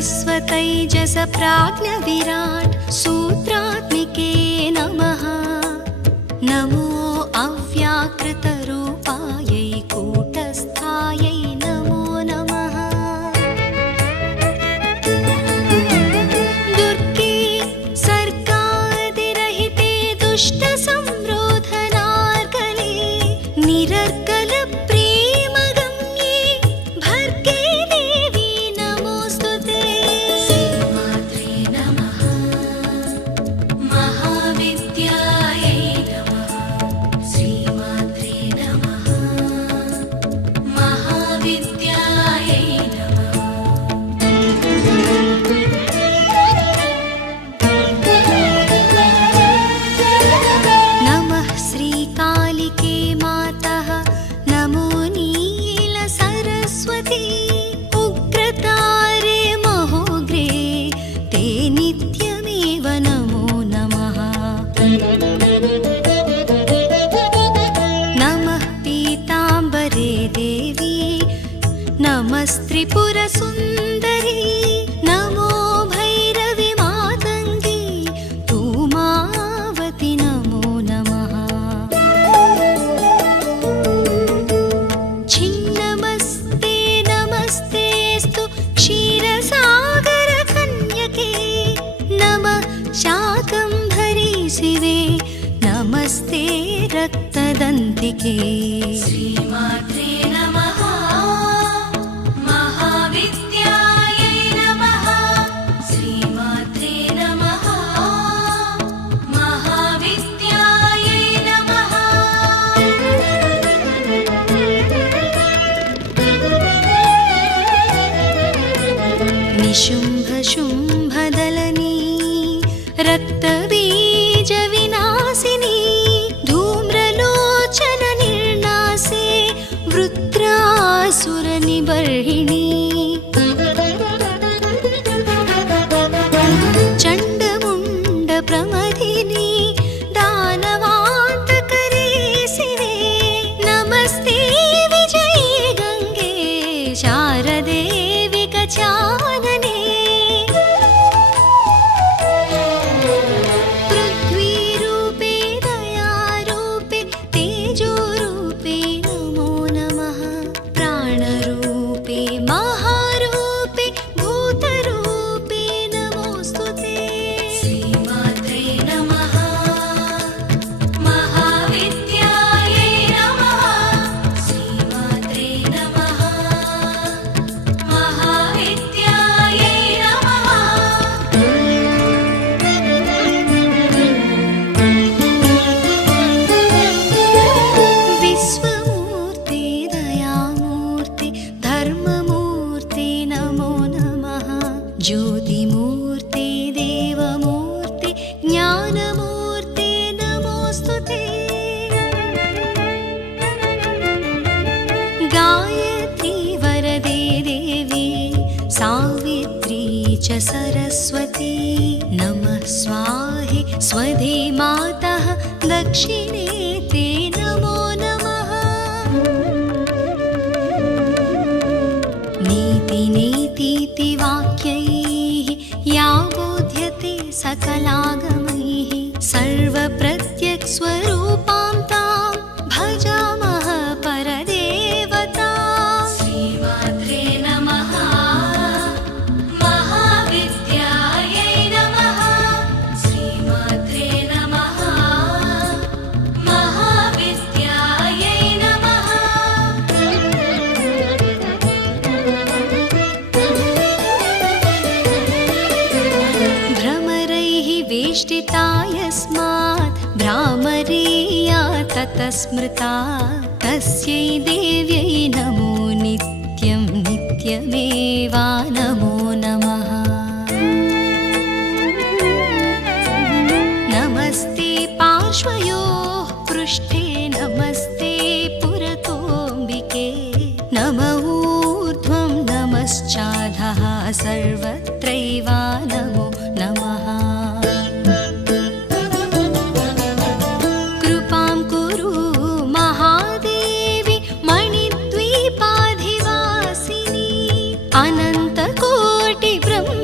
विश्वतैजस प्राज्ञ विराट सूत्रात्मिके नमः। नमो अव्याकृत रूपायै कूटस्थायै नमो नमः। दुर्गे सर्गादिरहिते दुष्ट संरोधनार्गले निरर्गल प्रेम गम्ये भर्गे देवी नमोस्तुते। श्रीमात्रे नमः। महाविद्यायै नमः। श्रीमात्रे नमः। महाविद्यायै नमः। नमः श्रीकालिके मातः। नमो नील सरस्वती। उग्रतारे महोग्रे ते नित्यमेव नमो नमः। नमः पीताम्बरे देवी। नमस्त्रिपुरसुन्दरी। नमो भैरवि मातङ्गी धूमावति नमो नमः। छिन्नमस्ते नमस्तेऽस्तु क्षीरसागरकन्यके। नमः शाकम्भरी शिवे। नमस्ते रक्तदन्तिके। श्रीमात्रे नमः। महाविद्यायै नमः। श्रीमात्रे नमः। महाविद्यायै नमः। निशुम्भशुम्भदलनी रक्तबीजविनाशिनी धूम्रलोचन निर्नासे वृत्रासुरनिबर्हिणी। चण्डमुण्डप्रमथिनी दानवान्तकरे शिवे। नमस्ते विजये गङ्गे शारदे विकचानने। पृथ्वीरूपे दयारूपे तेजोरूपे नमो नमः। प्राणरूपे महारूपे भूतरूपे नमोस्तुते। श्रीमात्रे नमः। महाविद्यायै नमः। श्रीमात्रे नमः। महाविद्यायै नमः। विश्वमूर्ते दयामूर्ते धर्ममूर्ते नमो नमः। ज्योतिमूर्ते देवमूर्ते ज्ञानमूर्ते नमोस्तुते। गायत्री वरदे देवी सावित्री च सरस्वती। नमः स्वाहे स्वधे मातः दक्षिणे ते नमो नमः। नीति नेतीति वाक्यैः या बोध्यते सकलागमैः सर्वप्रत्यक्स्वरूपां तां भजामः परदेवता। श्रीमात्रे नमः। महाविद्यायै नमः। श्रीमात्रे नमः। महाविद्यायै नमः। भ्रमरैः वेष्टिता यस्मात् भ्रामरीया ततस्मृता। तस्यै देव्यै नमो नित्यं नित्यमेवा नमो नमः। नमस्ते पार्श्वयोः पृष्ठे नमस्ते पुरतोऽम्बिके। नमः ऊर्ध्वं नमश्चाधः सर्वत्रैवा नमो नमः। कृपां कुरु महादेवी मणिद्वीपाधिवासिनी। अनन्तकोटिब्रह्म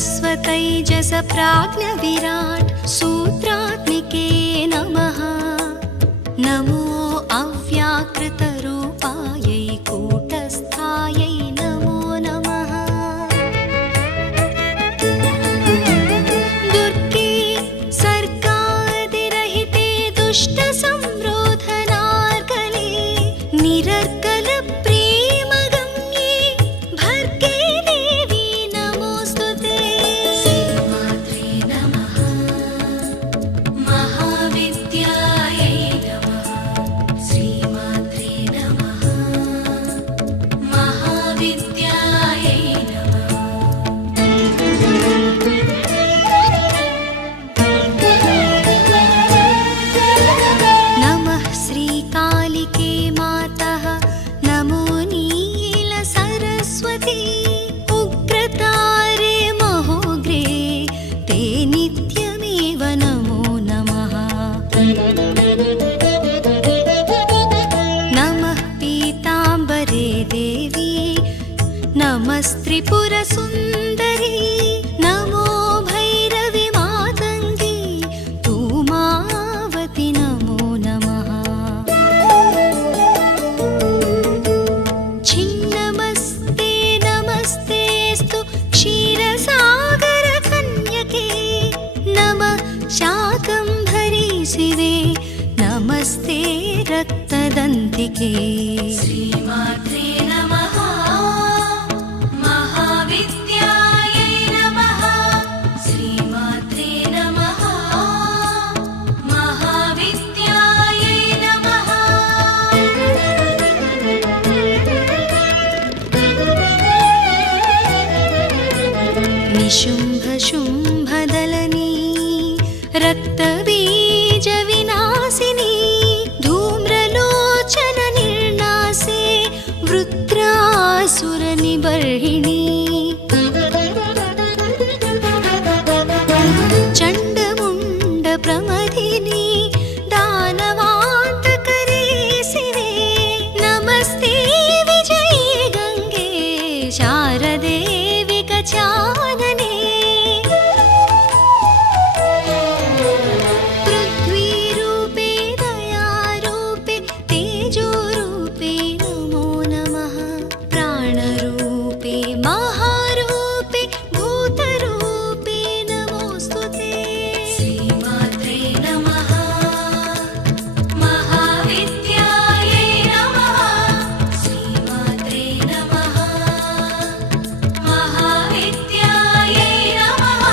विश्वतैजस प्राज्ञविराट् सूत्रात्मिके नमः। नमो अव्याकृतरूपायै कूटस्थायै नमो नमः। दुर्गे सर्गादिरहिते दुष्टसंरोधनार्कले निरर्कलप्रेमगम्ये भर्गे देवी नमोऽस्तुते। श्रीमात्रे नमः। महाविद्यायै नमः। श्रीमात्रे नमः। महाविद्यायै नमः। नमः श्रीकालिके मातः। नमो नीलसरस्वती। उग्रतारे महोग्रे ते नित्यमेव नमो नमः। नमः पीताम्बरे देवी। नमस्त्रिपुरसुन्दरी। नमो भैरवि मातङ्गी तूमावति नमो नमः। छिन्नमस्ते नमस्तेऽस्तु क्षीरसागरकन्यके। नमः शाकम्भरी शिवे। नमस्ते रक्तदन्तिके। श्रीमात्रे नमः। महाविद्यायै नमः। श्रीमात्रे नमः। महाविद्यायै नमः। निशुम्भशुम्भदलनी रक्तबीजविनाशिनी धूम्रलोचननिर्नासे वृत्रासुरनिबर्हिणी। चण्डमुण्डप्रमथिनी दानवान्तकरे शिवे। नमस्ते विजये गङ्गे शारदे विकचानने। पृथ्वीरूपे दयारूपे तेजोरूपे नमो नमः। प्राणरूपे महारूपे भूतरूपे नमोऽस्तुते। श्रीमात्रे नमः। महाविद्यायै नमः। श्रीमात्रे नमः। महाविद्यायै नमः।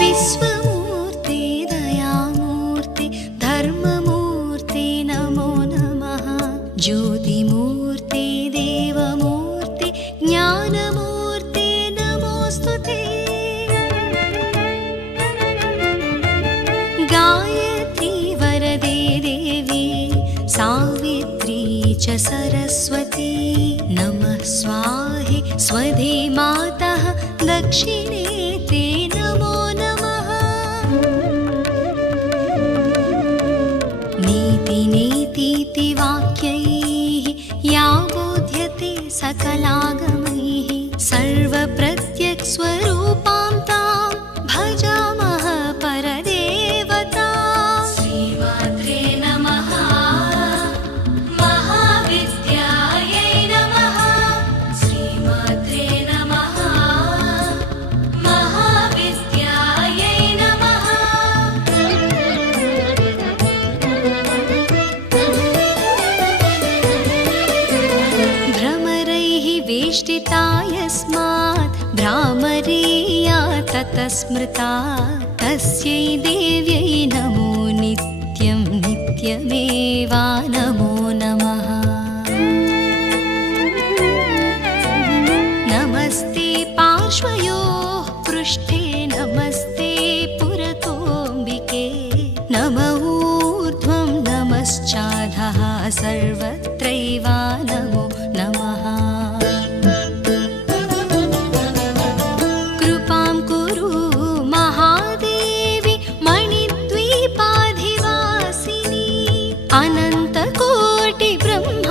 विश्वमूर्ते दयामूर्ते धर्ममूर्ते नमो नमः। ज्योतिमूर्ते देवमूर्ते ज्ञानमूर्ते नमोऽस्तुते। गायत्री वरदे देवी सावित्री च सरस्वती। नमः स्वाहे स्वधे मातः दक्षिणे ते नमो नमः। नीति नेतीति वाक्यैः या बोध्यते सकलागमैः सर्वप्रत्यक्स्वरूपां तां भजामः परदेवताम्। श्रीमात्रे नमः। महाविद्यायै नमः। श्रीमात्रे नमः। महाविद्यायै नमः। भ्रमरैः वेष्टिता यस्मात् भ्रामरीया ततस्मृता। तस्यै देव्यै नमो नित्यं नित्यमेवा नमो नमः। नमस्ते पार्श्वयोः पृष्ठे नमस्ते पुरतोऽम्बिके। नम ऊर्ध्वं नमश्चाधः सर्वत्रैव नमो नमः। कृपां कुरु महादेवी मणिद्वीपाधिवासिनी। अनन्तकोटिब्रह्म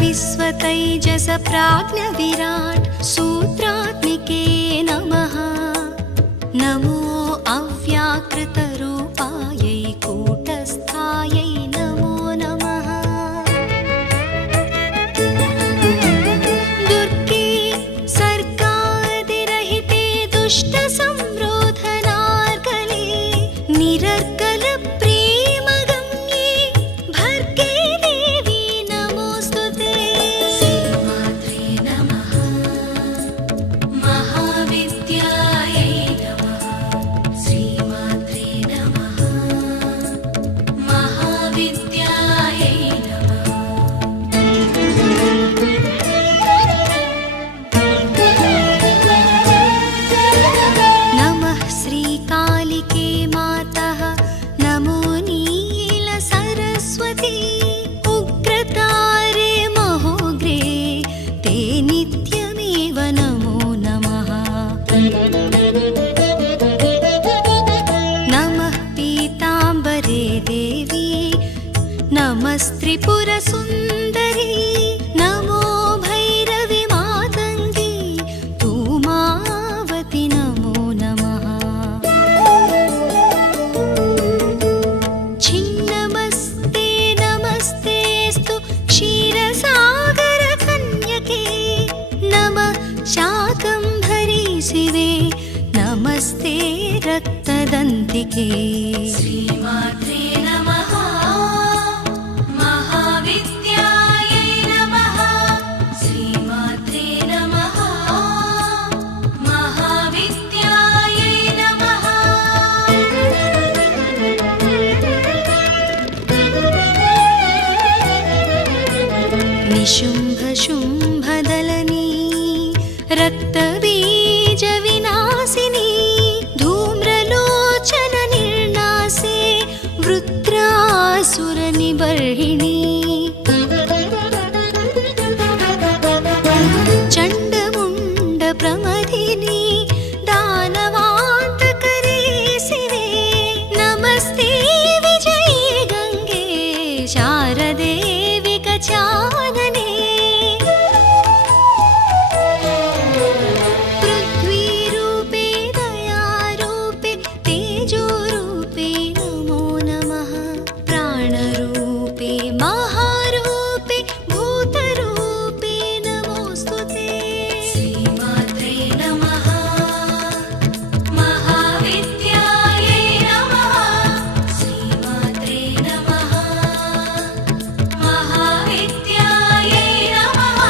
विश्वतैजस प्राज्ञविराट् सूत्रात्मिके नमः। नमो अव्याकृतरूपायै कूटस्थायै नमो नमः। दुर्गे सर्गादिरहिते दुष्टसंरोधनार्गले निरर्गल प्रेमगम्ये भर्गे देवी नमोऽस्तुते। श्रीमात्रे नमः। महाविद्यायै नमः। श्रीमात्रे नमः। महाविद्यायै नमः। नमः श्रीकालिके मातः। नमो नीलसरस्वती। उग्रतारे महोग्रे ते नित्यमेव नमो नमः। नमः पीताम्बरे देवी। नमस्त्रिपुरसुन्दरी। नमो भैरवि मातङ्गी धूमावति नमो नमः। छिन्नमस्ते नमस्तेऽस्तु क्षीरसागरकन्यके। नमः शाकम्भरी शिवे। नमस्ते रक्तदन्तिके। श्रीमात्रे नमः। महाविद्यायै नमः। श्रीमात्रे नमः। महाविद्यायै नमः। निशुम्भशुम्भदलनी रक्तबीजविनाशिनी धूम्रलोचननिर्नासे वृत्रासुरनिबर्हिणी। चण्डमुण्डप्रमथिनी दानवान्तकरे शिवे। नमस्ते विजये गङ्गे शारदे विकचानने। पृथ्वीरूपे दयारूपे तेजोरूपे नमो नमः। प्राणरूपे महारूपे भूतरूपे नमोऽस्तुते। श्रीमात्रे नमः। महाविद्यायै नमः। श्रीमात्रे नमः। महाविद्यायै नमः।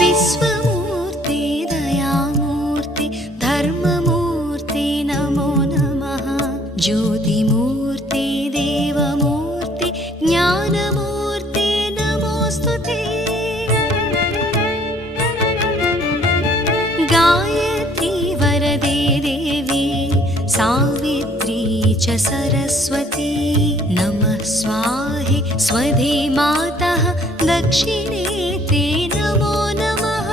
विश्वमूर्ते दयामूर्ते धर्ममूर्ते नमो नमः। ज्योतिमूर्ते देवमूर्ते ज्ञानमूर्ते नमोऽस्तुते। गायत्री वरदे देवी सावित्री च सरस्वती। नमः स्वाहे स्वधे मातः दक्षिणे ते नमो नमः।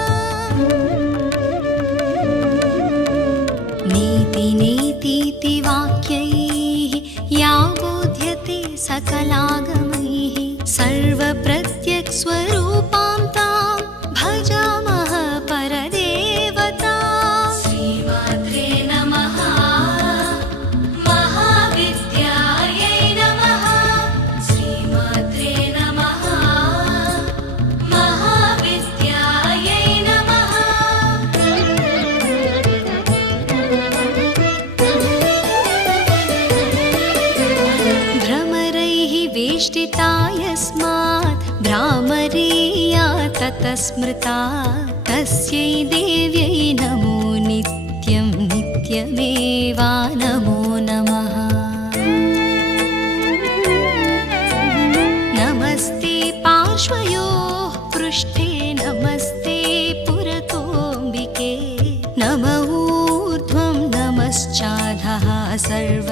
नीति नेतीति वाक्यैः या बोध्यते सकलागमैः सर्वप्रत्यक्स्वरूपां तां भजामः परदेवतां। श्रीमात्रे नमः। महाविद्यायै नमः। श्रीमात्रे नमः। महाविद्यायै नमः। भ्रमरैः वेष्टिता यस्मात् भ्रामरीया ततस्मृता। तस्यै देव्यै नमो नित्यं नित्यमेवा नमो नमः। नमस्ते पार्श्वयोः पृष्ठे नमस्ते पुरतोऽम्बिके। नम ऊर्ध्वं नमश्चाधः सर्व